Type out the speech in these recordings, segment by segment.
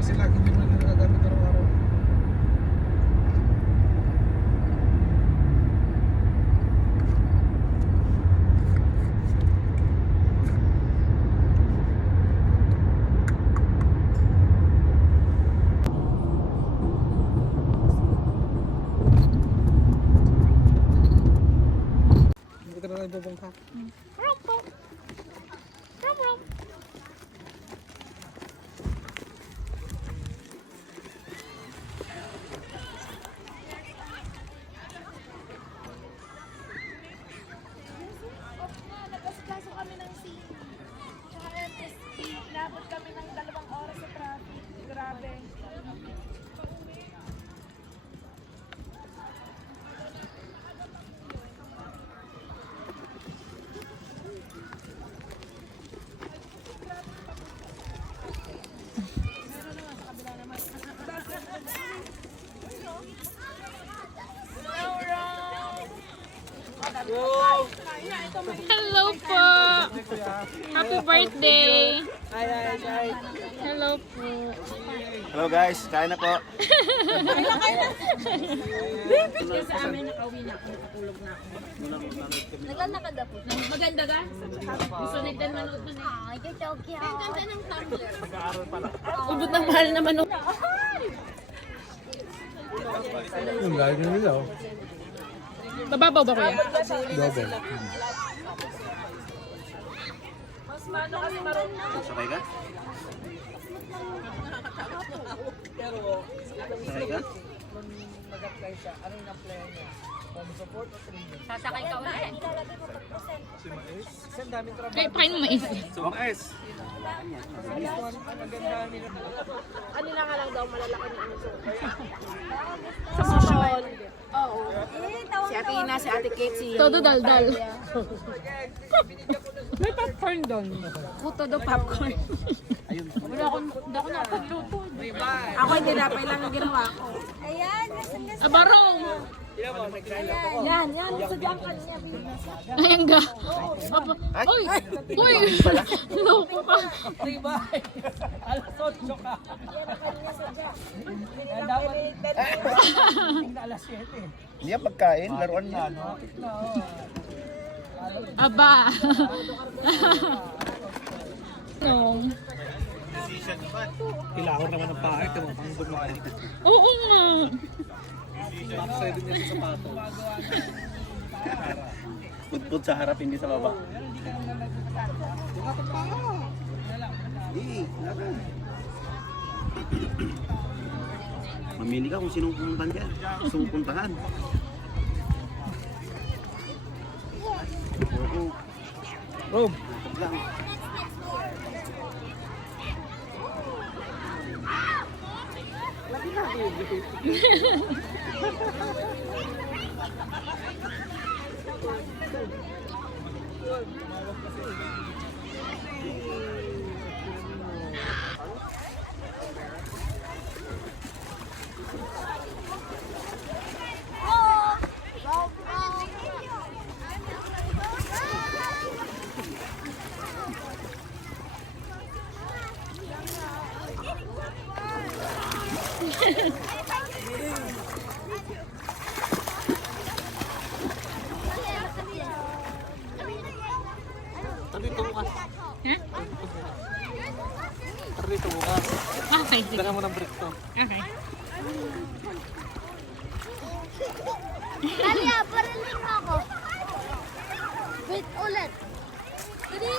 Kasi lagi din na nagagamit araw-araw. Hindi ka na lang ibubungka. Nag-asikaso kami ng scene. Tsaka MSP. Inabot kami ng 2 oras sa traffic. Grabe. Hello po! Happy birthday! Hello po! Hello guys, kain na po. Sa amin nakauwi na ako, nakatulog na ako. Naglalakad na po. Maganda ka? Gusto nagdan manood mo na. Ay, you're so cute. Ang ganda ng tumbler. Ubot ng mahal naman. Yung lagi na nila oh. Bababaw ba kuya? Double. Sakay ka? Sakay ka? Sasakay ka ulit. Kaya pakain mo mais. Sumakais. Ano na nga lang daw malalaki na ano Sa sushon. Oo. Si Ate Ina, si Ate Kate, si... Todo daldal. May popcorn doon. Todo popcorn. Wala akong nakapagluto. Ako hindi napay lang ang ginawa ko. Abarong! Yan, sadyang kanya. Ayan ga. Apa. Uy! Uy! Loko ka. Hindi yan pagkain, laruan niya. Aba. No. Ilahor naman ng paa, ito mo pang gumawa. Oo nga. Backside din yung sapato. Putput sa harap, hindi sa baba. Hindi, laban. Mamili ka kung sinong pumuntahan dyan. Gusto mong puntahan. Oo. Rob! Huwag lang. Dito bukas. Ha? Dito bukas. Okay, sige. Dagan mo ng brick to. Okay. Talia, parinig mo ako. Wait, ulit. 3, 2, 1.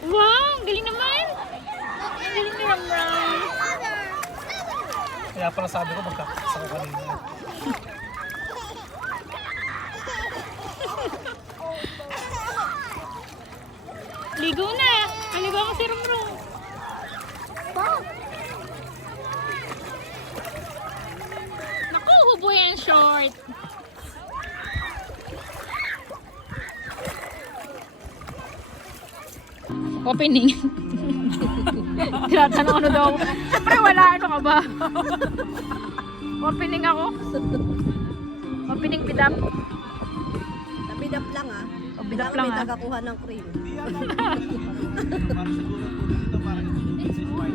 Wow! Galing naman! Galing ni Ramram. Kaya pala sabi ko magkakasa ko kanina. Ligo na! Aligo ako si Ramram. Naku, hubo yan short. Opening. Tinatanong ano daw. Siyempre wala, ano ka ba? Opening ako. Opening pidap. Napidap lang ah. Aba. Dap lang, May ah. tagakuha ng cream.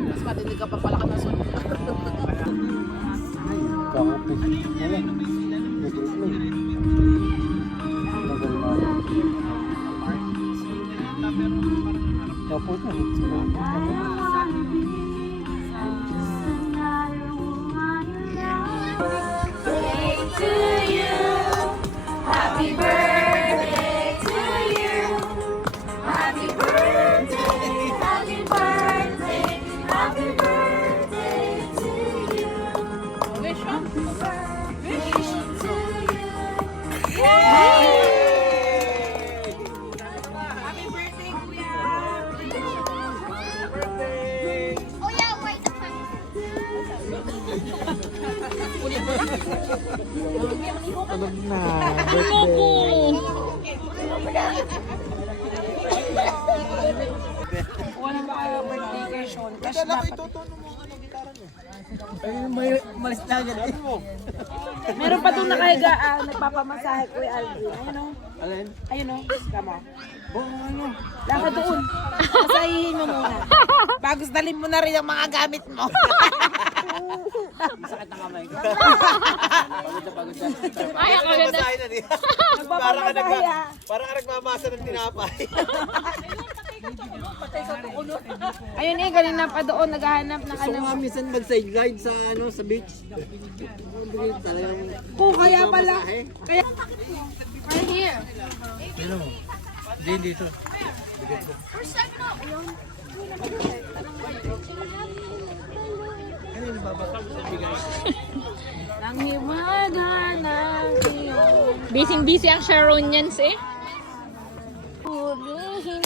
Mas matinig ka pa pala ka na sunod. Walang birthday kay Sean. Kasi dapat. Malis na agad. Meron pa doon nakahigaan, nagpapamasahe Kuya Alvin. Ayun o. Alin? Ayun o. Kama. Ano? Lakad doon. Masahihin mo muna. Bagos dalhin mo na rin ang mga gamit mo. Sakit ang kamay ko. Pagod na. Ay, ang ganda. Nagpapamasahe ah. Parang nagmamasa ng tinapay. Ayun eh, kanina pa doon naghahanap ng Gusto ko nga minsan mag-side ride sa sa beach. Talagang Kung kaya pala. Kaya Right here. Sino mo? Hindi dito. ang hiwaga ng iyong Busy-busy ang Sharonians eh. hulihin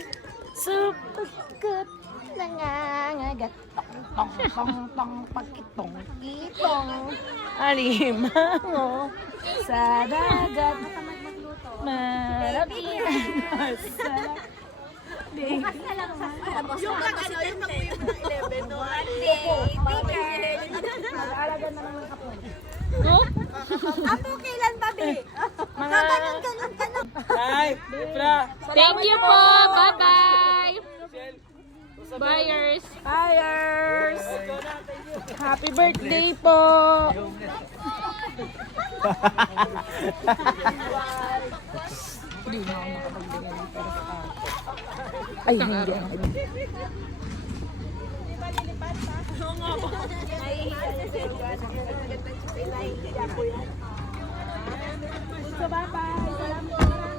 sapagkat nangangagat tong tong tong pagkitong kitong alimango sa dagat marabihan masarap. Yung ano, yung pag-11, no? Mag-aalaga na lang ng kapon. No? Apo, kailan ba, be? Mga Ganun ka na. Hi! Pra! Thank you po. Bye-bye. Buyers. buyers! Happy birthday po! Hindi na ako nakapagbigay ng pera sa akin. Ay, hindi. So, bye-bye! Salamat!